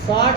60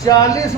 40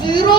0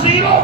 0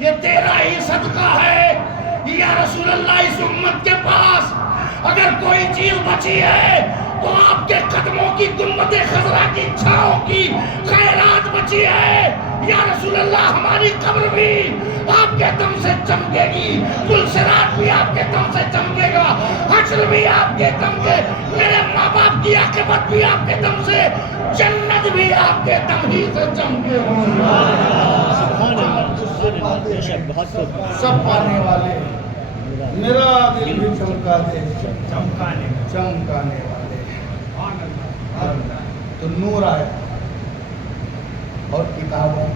یہ تیرا ہی صدقہ ہے یا رسول اللہ. اس امت کے پاس اگر کوئی چیز بچی ہے تو آپ کے قدموں کی گنبد خضرا کی چھاؤں کی خیرات بچی ہے یا رسول اللہ. ہماری قبر بھی آپ کے دم سے چمکے گی, پل صراط بھی آپ کے دم سے چمکے گا, حشر بھی آپ کے دم سے, میرے ماں باپ کی عاقبت بھی آپ کے دم سے, جنت بھی آپ کے دم ہی سے چمکے گا. سبحان اللہ سبحان اللہ. بے شک بہت خوب. سب پانے والے میرا دل بھی چمکا دے, چمکانے والے. تو نور آیا اور کتاب آیا,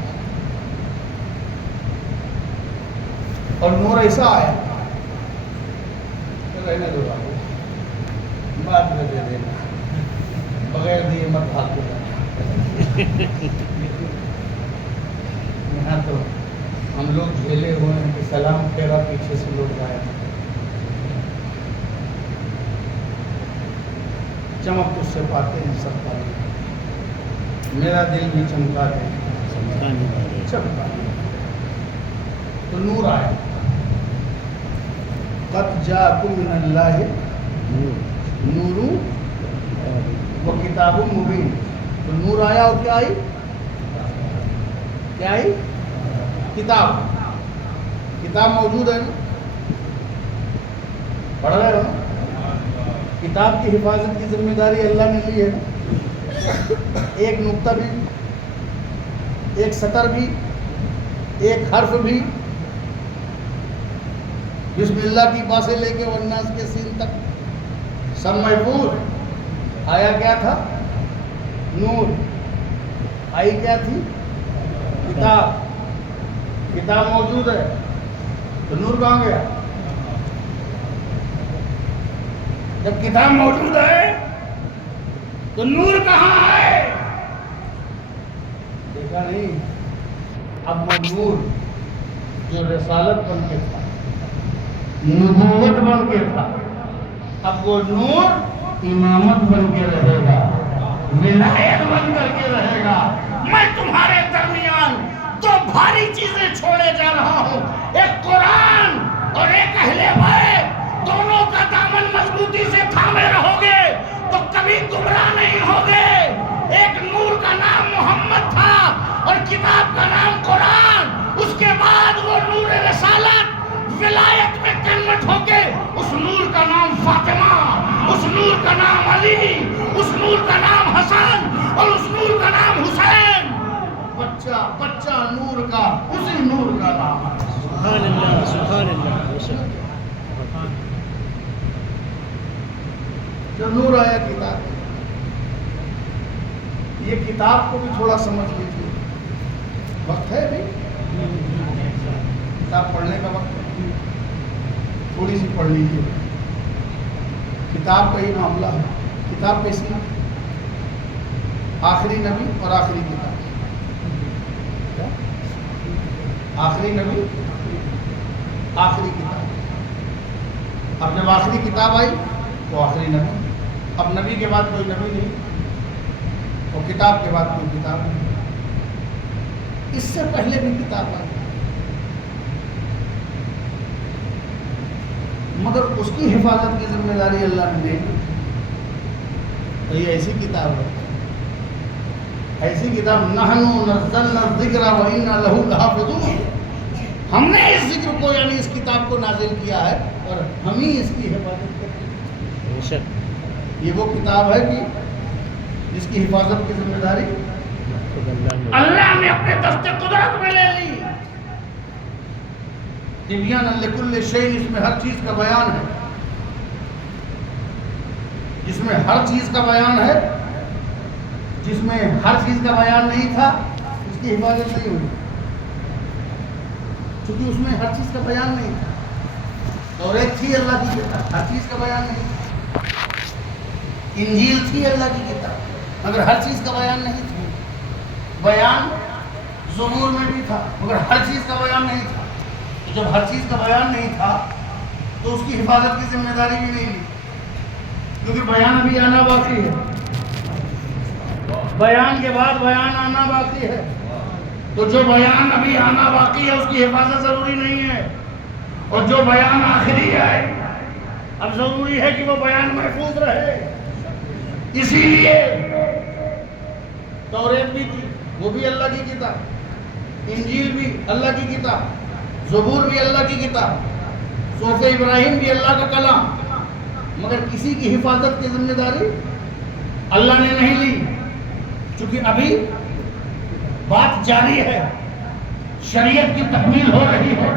اور نور ایسا آیا رہنے دو بابو, بعد میں دے دینا, بغیر دیے مت بھاگ کے. یہاں تو ہم لوگ جھیلے ہوئے ہیں کہ سلام پھیرا پیچھے سے لوگ آئے, چمک اس سے پاتے ہیں سب پاتے. میرا دل بھی چمکا دے, سبحان اللہ. چمکا دے. تو نور آیا, قد جاءکم من اللہ نور و کتاب مبین. تو نور آیا اور کیا آئی, کیا آئی, کتاب. کتاب موجود ہے نا, پڑھ رہے ہو نا. کتاب کی حفاظت کی ذمہ داری اللہ نے لی ہے نا. ایک نقطہ بھی, ایک سطر بھی, ایک حرف بھی, بسم اللہ کی با سے لے کے والناس کے سین تک سب محفوظ. آیا کیا تھا, نور. آئی کیا تھی, کتاب. کتاب موجود ہے تو نور کہاں گیا. جب کتاب موجود ہے تو نور کہاں ہے, دیکھا نہیں. اب وہ نور جو رسالت بن کے تھا, نبوت بن کے تھا, اب وہ نور امامت بن کے رہے گا, ولایت بن کر کے رہے گا. میں تمہارے درمیان دو بھاری چیزیں چھوڑے جا رہا ہوں, ایک قرآن اور ایک اہل بیت. دونوں کا دامن مضبوطی سے تھامے رہو گے تو کبھی گمراہ نہیں ہوگے. ایک نور کا نام محمد تھا اور کتاب کا نام قرآن. اس کے بعد وہ نور رسالت ولایت میں کنورٹ ہو کے اس نور کا نام فاطمہ, اس نور کا نام علی, اس نور کا نام حسن اور اس نور کا نام حسین. بچہ بچہ نور کا, اسی نور کا نام ہے. سبحان اللہ سبحان اللہ. بے شک جو نور آیا کتاب. یہ کتاب کو بھی تھوڑا سمجھ لیجیے, وقت ہے بھی, کتاب پڑھنے کا وقت ہے, تھوڑی سی پڑھ لیجیے. کتاب کا ہی معاملہ ہے. کتاب کیسی ہے, آخری نبی اور آخری کتاب. آخری نبی آخری کتاب. اب جب آخری کتاب آئی تو آخری نبی. اب نبی کے بعد کوئی نبی نہیں اور کتاب کے بعد کوئی کتاب نہیں. اس سے پہلے بھی کتاب آئی مگر اس کی حفاظت کی ذمہ داری اللہ نے دے دی. تو یہ ایسی کتاب ہے, ایسی کتاب نحن نزلنا الذکر وإنا لہ لحافظون. ہم نے اس ذکر کو یعنی اس کتاب کو نازل کیا ہے اور ہم ہی اس کی حفاظت کرتے ہیں. بے شک یہ وہ کتاب ہے کہ جس کی حفاظت کی ذمہ داری اللہ نے اپنے دست قدرت میں لے لی. تبیان لکل شیء, اس میں ہر چیز کا بیان ہے, جس میں ہر چیز کا بیان ہے. جس میں ہر چیز کا بیان نہیں تھا اس کی حفاظت نہیں ہوئی, چونکہ اس میں ہر چیز کا بیان نہیں تھا. اور ایک تھی اللہ کی کتاب, ہر چیز کا بیان نہیں تھا. انجیل تھی اللہ کی کتاب مگر ہر چیز کا بیان نہیں تھا. بیان ظہور میں بھی تھا مگر ہر چیز کا بیان نہیں تھا. جب ہر چیز کا بیان نہیں تھا تو اس کی حفاظت کی ذمہ داری بھی نہیں لی, کیونکہ بیان ابھی آنا باقی ہے. بیان کے بعد بیان آنا باقی ہے. تو جو بیان ابھی آنا باقی ہے اس کی حفاظت ضروری نہیں ہے، اور جو بیان آخری ہے اب ضروری ہے کہ وہ بیان محفوظ رہے۔ اسی لیے توریت بھی تھی، وہ بھی اللہ کی کتاب، انجیل بھی اللہ کی کتاب، زبور بھی اللہ کی کتاب، صحف ابراہیم بھی اللہ کا کلام، مگر کسی کی حفاظت کی ذمہ داری اللہ نے نہیں لی، چونکہ ابھی بات جاری ہے، شریعت کی تکمیل ہو رہی ہے،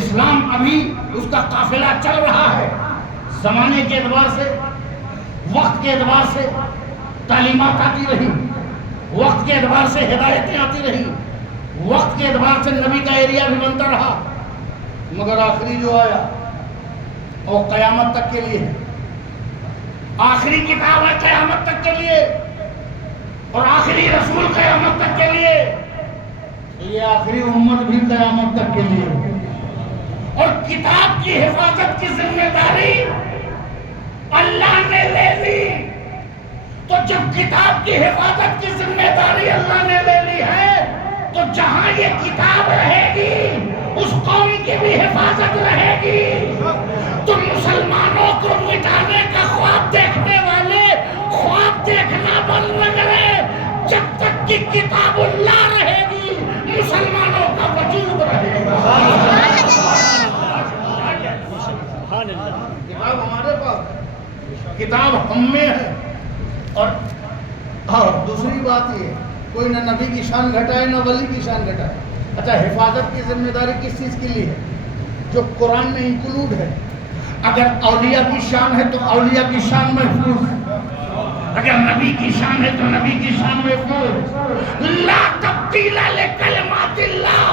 اسلام ابھی اس کا قافلہ چل رہا ہے، زمانے کے اعتبار سے، وقت کے اعتبار سے تعلیمات آتی رہی، وقت کے اعتبار سے ہدایتیں آتی رہی، وقت کے اعتبار سے نبی کا ایریا بھی بنتا رہا، مگر آخری جو آیا وہ قیامت تک کے لیے ہے، آخری کتاب ہے قیامت تک کے لیے، اور آخری رسول قیامت تک کے لیے، یہ آخری امت بھی قیامت تک کے لیے، اور کتاب کی حفاظت کی ذمہ داری اللہ نے لے لی۔ تو جب کتاب کی حفاظت کی ذمہ داری اللہ نے لے لی ہے تو جہاں یہ کتاب رہے گی اس قوم کی بھی حفاظت رہے گی۔ تو مسلمانوں کو مٹانے کا خواب دیکھنے والے خواب دیکھنا بند نہ کریں، جب تک کہ کتاب اللہ رہے گی مسلمانوں کا وجود رہے گا۔ کتاب ہمارے پاس ہے، کتاب ہم میں ہے، اور دوسری بات یہ کوئی نہ نبی کی شان گھٹائے نہ ولی کی شان گھٹائے۔ اچھا، حفاظت کی ذمہ داری کس چیز کے لیے ہے؟ جو قرآن میں انکلوڈ ہے۔ اگر اولیاء کی شان ہے تو اولیاء کی شان محفوظ ہے، اگر نبی کی شان ہے تو نبی کی شان محفوظ۔ لا تبدیل لکلمات اللہ،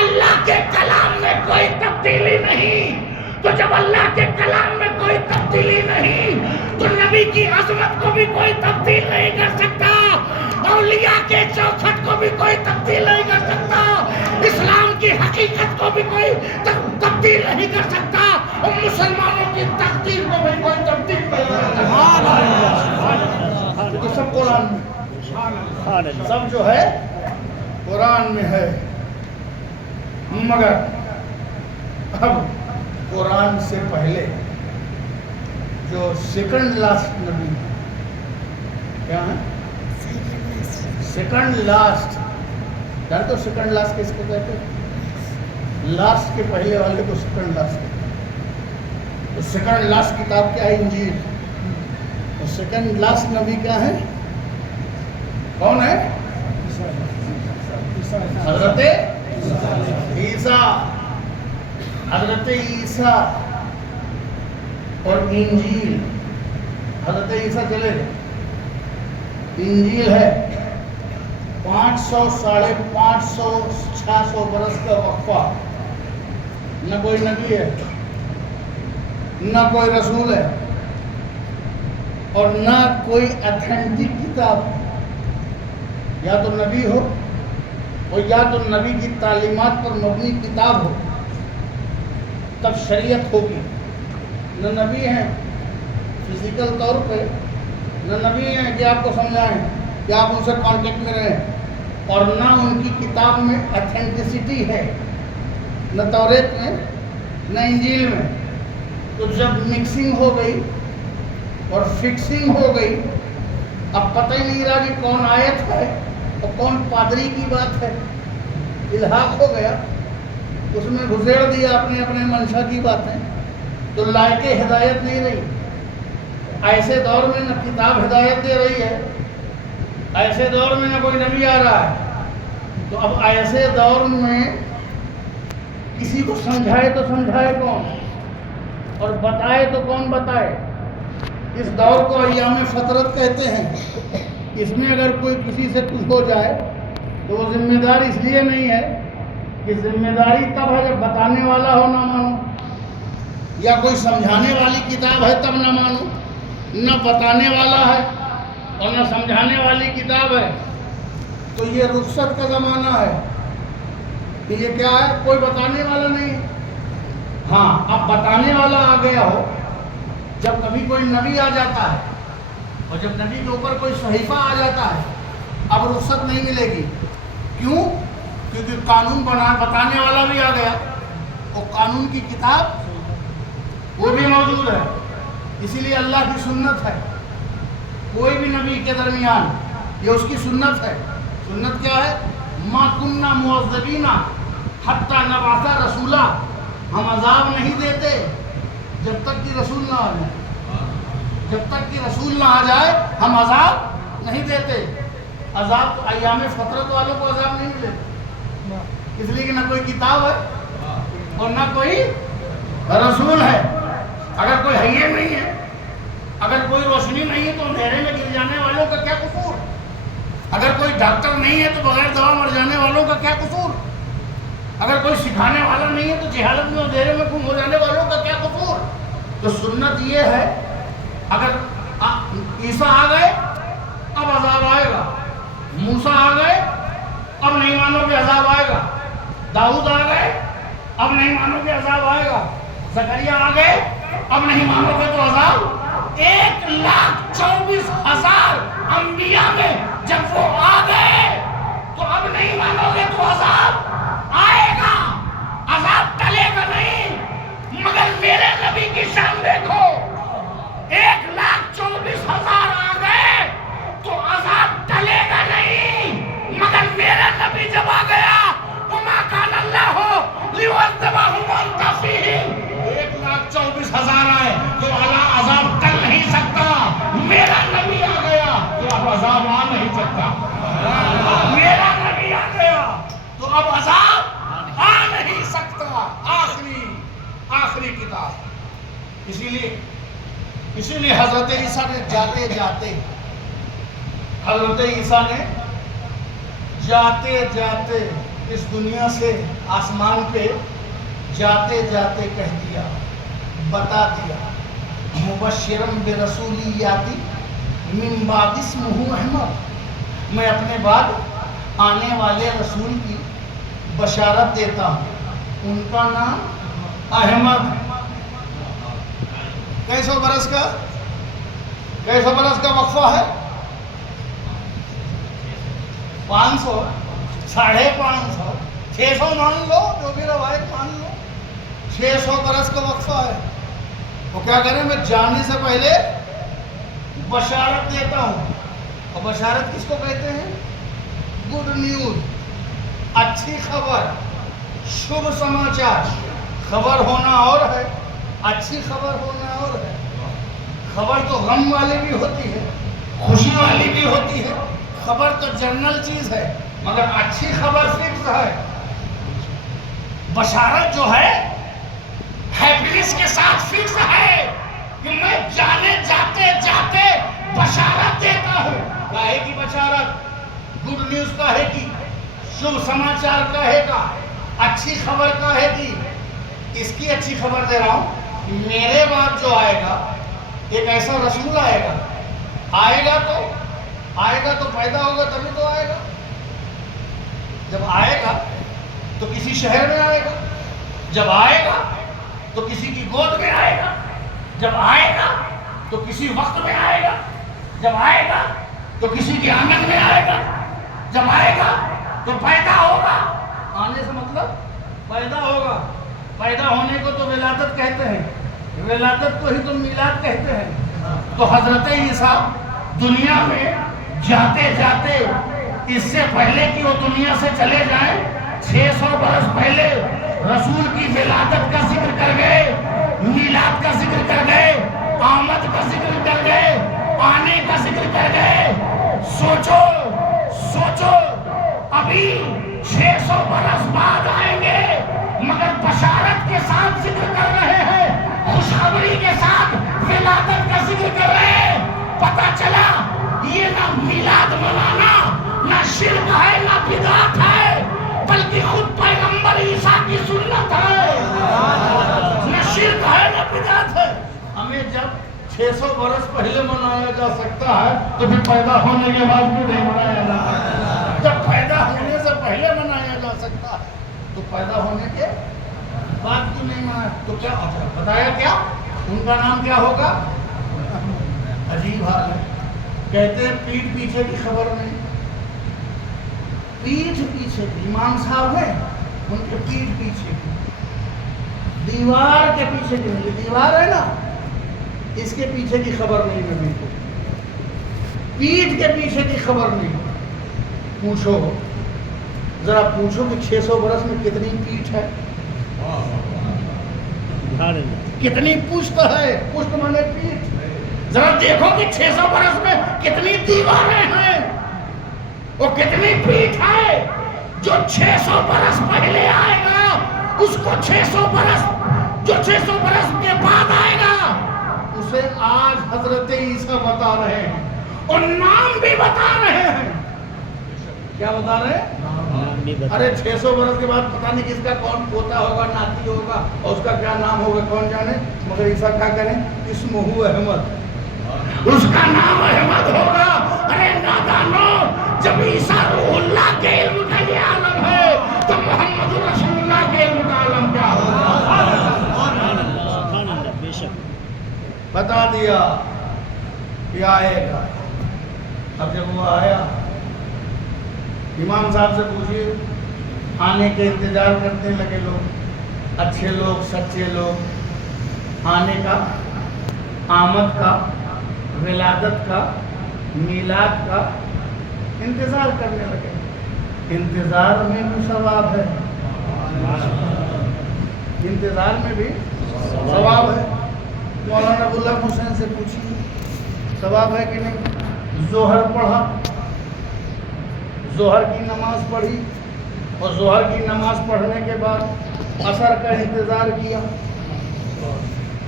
اللہ کے کلام میں کوئی تبدیلی نہیں، تو جب اللہ کے کلام میں کوئی تبدیلی نہیں تو نبی کی عظمت کو بھی کوئی تبدیل نہیں کر سکتا، اولیاء کے چوکھٹ کو بھی کوئی تبدیل نہیں کر سکتا، اسلام کی حقیقت کو بھی کوئی تبدیل نہیں کر سکتا، اور مسلمانوں کی تقدیر کو بھی کوئی تبدیل نہیں کر سکتا۔ تو سب قرآن میں، سب جو ہے قرآن میں ہے، مگر اب قرآن سے پہلے جو سیکنڈ لاسٹ نبی کیا ہے؟ سیکنڈ لاسٹ، جانتے ہو سیکنڈ لاسٹ کس کو کہتے ہیں؟ لاسٹ کے پہلے والے کو سیکنڈ لاسٹ کہتے ہیں۔ تو سیکنڈ لاسٹ کتاب کیا ہے؟ انجیل۔ تو سیکنڈ لاسٹ نبی کیا ہے؟ کون ہے؟ حضرت عیسیٰ۔ حضرت عیسیٰ اور انجیل، حضرت عیسیٰ چلے گئے، انجیل ہے 500 ساڑھے 500 600 برس کا وقفہ، نہ کوئی نبی ہے نہ کوئی رسول ہے اور نہ کوئی اتھینٹک کتاب، یا تو نبی ہو اور یا تو نبی کی تعلیمات پر مبنی کتاب ہو تب شریعت ہوگی۔ نہ نبی ہیں فزیکل طور پہ، نہ نبی ہیں کہ آپ کو سمجھائیں کہ آپ ان سے کانٹیکٹ میں رہیں، اور نہ ان کی کتاب میں اتھینٹسٹی ہے، نہ توریت میں نہ انجیل میں۔ تو جب مکسنگ ہو گئی اور فکسنگ ہو گئی، اب پتہ ہی نہیں رہا کہ کون آیت ہے اور کون پادری کی بات ہے، الحاق ہو گیا، اس میں گھسیڑ دیا اپنے اپنے منشا کی باتیں، تو لائق ہدایت نہیں رہی۔ ایسے دور میں نہ کتاب ہدایت دے رہی ہے، ایسے دور میں نہ کوئی نبی آ رہا ہے، تو اب ایسے دور میں کسی کو سمجھائے تو سمجھائے کون اور بتائے تو کون بتائے؟ اس دور کو ایام فطرت کہتے ہیں۔ اس میں اگر کوئی کسی سے کچھ ہو جائے تو وہ ذمہ دار اس لیے نہیں ہے کہ ذمہ داری تب ہے جب بتانے والا ہو نہ مانو، یا کوئی سمجھانے والی کتاب ہے تب نہ مانو، نہ بتانے والا ہے اور نہ سمجھانے والی کتاب ہے، تو یہ رخصت کا زمانہ ہے کہ یہ کیا ہے؟ کوئی بتانے والا نہیں۔ ہاں، اب بتانے والا آ گیا ہو، جب کبھی کوئی نبی آ جاتا ہے اور جب نبی کے اوپر کوئی صحیفہ آ جاتا ہے، اب رخصت نہیں ملے گی، کیوں؟ کیونکہ قانون بتانے والا بھی آ گیا، اور قانون کی کتاب وہ بھی موجود ہے، اسی لیے اللہ کی سنت ہے، کوئی بھی نبی کے درمیان یہ اس کی سنت ہے۔ سنت کیا ہے؟ ما کننا معذبین حتی نبعث رسولا، ہم عذاب نہیں دیتے جب تک کہ رسول نہ آ جائے، جب تک کہ رسول نہ آ جائے ہم عذاب نہیں دیتے۔ عذاب تو ایام فطرت والوں کو عذاب نہیں ملے، اس لیے کہ نہ کوئی کتاب ہے اور نہ کوئی رسول ہے۔ اگر کوئی حیّ نہیں ہے، اگر کوئی روشنی نہیں ہے تو اندھیرے میں گر جانے والوں کا کیا قصور؟ اگر کوئی ڈاکٹر نہیں ہے تو بغیر دوا مر جانے والوں کا کیا قصور؟ اگر کوئی سکھانے والا نہیں ہے تو جہالت میں اندھیرے میں گم ہو جانے والوں کا کیا قصور؟ تو سنت یہ ہے، اگر عیسیٰ آ گئے اب عذاب آئے گا، موسیٰ آ گئے اب نہیں مانو کہ عذاب آئے گا، داؤد آ گئے اب نہیں مانو کہ عذاب آئے گا، زکریا آ گئے اب نہیں مانو گے تو عذاب۔ 1,24,000 انبیاء میں جب وہ آ گئے تو اب نہیں مانو گے تو عذاب آئے گا، عذاب ٹلے گا نہیں۔ مگر میرے نبی کی شان دیکھو، 1,24,000 آ گئے تو عذاب ٹلے گا نہیں، مگر میرا نبی جب آ گیا وما کان اللہ لیعذبہم وانت فیہم، 1,24,000 آئے تو اللہ عذاب ٹل نہیں سکتا، میرا نبی آ گیا تو اب عذاب آ نہیں سکتا، میرا نبی آ گیا تو اب عذاب آ نہیں سکتا۔ آخری کتاب، اسی لیے حضرت عیسیٰ نے جاتے جاتے اس دنیا سے آسمان پہ جاتے جاتے کہہ دیا، بتا دیا، مبشرم برسولی یاتی من بعد اسمہ احمد، میں اپنے بعد آنے والے رسول کی بشارت دیتا ہوں، ان کا نام احمد۔ کیسو برس کا وقفہ ہے؟ 500، 550، 600 مان لو، جو بھی روایت مان لو، 600 برس کا وقفہ ہے۔ وہ کیا کریں؟ میں جانے سے پہلے بشارت دیتا ہوں، اور بشارت کس کو کہتے ہیں؟ گڈ نیوز، اچھی خبر، شبھ سماچار۔ خبر ہونا اور ہے، اچھی خبر ہونا اور ہے۔ خبر تو غم والی بھی ہوتی ہے، خوشی والی بھی ہوتی ہے، خبر تو جنرل چیز ہے، مگر اچھی خبر فکس ہے۔ بشارت جو ہے ہیپینس کے ساتھ فکس ہے کہ میں جاتے جاتے بشارت دیتا ہوں۔ کاہے کی بشارت؟ گڈ نیوز کاہے کی؟ شبھ سماچار کاہے کا؟ اچھی خبر کاہے کی؟ اس کی اچھی خبر دے رہا ہوں، میرے بعد جو آئے گا ایک ایسا رسول آئے گا تو پیدا ہوگا تبھی تو آئے گا۔ جب آئے گا تو کسی شہر میں آئے گا، جب آئے گا تو کسی کی گود میں آئے گا، جب آئے گا تو کسی وقت میں آئے گا، جب آئے گا تو کسی کے آنگن میں آئے گا، جب آئے گا تو پیدا ہوگا۔ آنے سے مطلب پیدا ہوگا۔ پیدا ہونے کو تو ولادت کہتے ہیں، ولادت کو ہی تو میلاد کہتے ہیں۔ تو حضرت عیسیٰ دنیا میں جاتے جاتے، اس سے پہلے کہ وہ دنیا سے چلے جائیں، 600 برس پہلے رسول کی ولادت کا ذکر کر گئے، میلاد کا ذکر کر گئے، آمد کا ذکر کر گئے، آنے کا ذکر کر گئے۔ سوچو ابھی 600 برس بعد آئیں گے، مگر بشارت کے ساتھ ذکر کر رہے ہیں، خوشخبری کے ساتھ ولادت کا ذکر کر رہے ہیں۔ پتہ چلا یہ نہ میلاد منانا، نہ شرک ہے، نہ بدعت ہے، بلکہ خود پیغمبر عیسیٰ کی سنت ہے۔ نہ شرک ہے نہ بدعت ہے۔ ہمیں جب 600 برس پہلے منایا جا سکتا ہے تو پھر پیدا ہونے کے بعد بھی نہیں منایا جا سکتا۔ جب پیدا ہونے سے پہلے منایا جا سکتا ہے تو پیدا ہونے کے بعد کیوں نہیں منایا؟ تو کیا بتایا؟ کیا ان کا نام کیا ہوگا؟ عجیب حال ہے، کہتے ہیں پیٹھ پیچھے کی خبر نہیں، پیٹھ پیچھے کی امام صاحب ہیں ان کے پیٹھ پیچھے کی دیوار کے پیچھے کی یہ دیوار ہے نا اس کے پیچھے کی خبر نہیں نبی کو پیٹھ کے پیچھے کی خبر نہیں پوچھو ذرا پوچھو کہ 600 برس میں کتنی پیٹھ ہے کتنی پشت ہے پشت مانے پیٹھ ذرا دیکھو کہ 600 برس میں کتنی دیواریں ہیں اور کتنی پیٹھ ہے جو 600 برس پہلے آئے گا اس کو 600 برس جو 600 برس کے بعد آئے گا اسے آج حضرت عیسیٰ بتا رہے ہیں اور نام بھی بتا رہے ہیں کیا بتا رہے ہیں ارے 600 برس کے بعد پتہ نہیں کس کا کون پوتا ہوگا ناتی ہوگا اور اس کا کیا نام ہوگا کون جانے مگر عیسیٰ کیا کریں اسمہ احمد اس کا نام احمد ہوگا ارے نادانو جب عیسیٰ روح اللہ کے علم کا یہ عالم ہے تو محمد رسول اللہ کے علم کا عالم کیا ہوگا بتا دیا کہ آئے گا اب جب وہ آیا امام صاحب سے پوچھئے آنے کے انتظار کرنے لگے لوگ اچھے لوگ سچے لوگ آنے کا آمد کا ولادت کا میلاد کا انتظار کرنے لگے انتظار میں بھی ثواب ہے انتظار میں بھی ثواب ہے مولانا غلام حسین سے پوچھیے ثواب ہے کہ نہیں ظہر پڑھا ظہر کی نماز پڑھی اور ظہر کی نماز پڑھنے کے بعد عصر کا انتظار کیا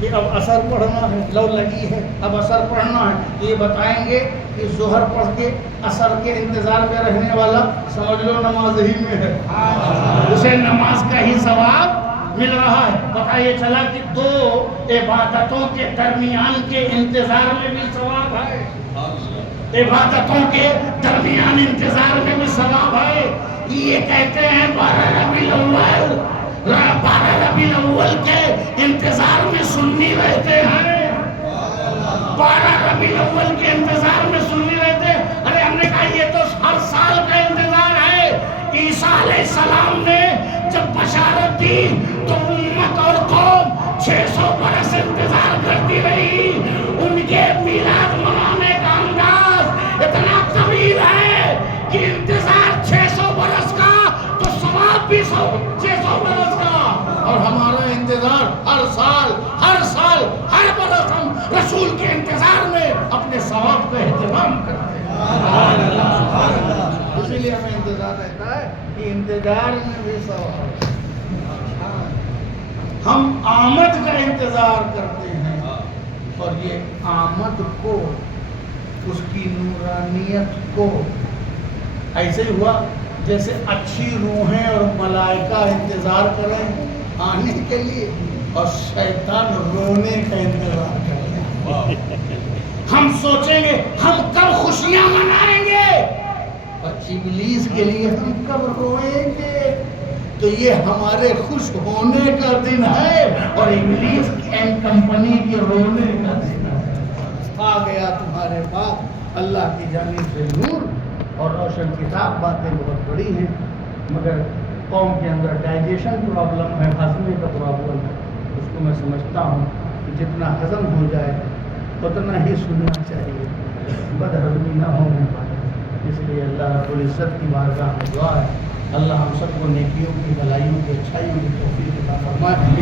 کہ اب عصر پڑھنا ہے لو لگی ہے اب عصر پڑھنا ہے تو یہ بتائیں گے کہ ظہر پڑھ کے عصر کے انتظار میں رہنے والا سمجھ لو نماز ہی میں ہے اسے نماز کا ہی ثواب مل رہا ہے پتہ یہ چلا کہ دو عبادتوں کے درمیان کے انتظار میں بھی ثواب ہے عبادتوں کے درمیان انتظار میں بھی ثواب ہے یہ کہتے ہیں 12 ربیع الاول 12 ربیع الاول کے انتظار میں سنی رہتے ہیں 12 ربیع الاول کے انتظار میں سنی رہتے ہیں ارے ہم نے کہا یہ تو ہر سال کا انتظار ہے عیسیٰ علیہ السلام نے جب بشارت دی تو امت اور قوم 600 برس انتظار کرتی رہی ان کے میلاد منانے کا انداز اتنا طویل ہے کہ انتظار 600 برس کا تو ثواب بھی 600 برس کا اور ہمارا انتظار ہر سال ہر برس ہم رسول کے انتظار میں اپنے ثواب کا اہتمام کرتے ہیں اسی لیے ہمیں انتظار رہتا ہے کہ انتظار میں بھی ثواب ہے ہم آمد کا انتظار کرتے ہیں اور یہ آمد کو اس کی نورانیت کو ایسے ہوا جیسے اچھی روحیں اور ملائکہ انتظار کریں آنے کے لیے اور شیطان رونے کا انتظار کریں ہم سوچیں گے ہم کب خوشیاں منائیں گے اور ابلیس کے لیے ہم کب روئیں گے تو یہ ہمارے خوش ہونے کا دن ہے اور ابلیس اینڈ کمپنی کے رونے کا دن ہے آ گیا تمہارے پاس اللہ کی جانب سے نور اور روشن کتاب باتیں بہت بڑی ہیں مگر قوم کے اندر ڈائجیشن پرابلم ہے ہضمے کا پرابلم ہے اس کو میں سمجھتا ہوں کہ جتنا ہضم ہو جائے اتنا ہی سننا چاہیے بد ہضمی نہ ہونے پائے اس لیے اللہ رب العزت کی بارگاہ میں دعا ہے اللہ ہم سب کو نیکیوں کی بھلائیوں کی اچھائیوں کی توفیق عطا فرمائے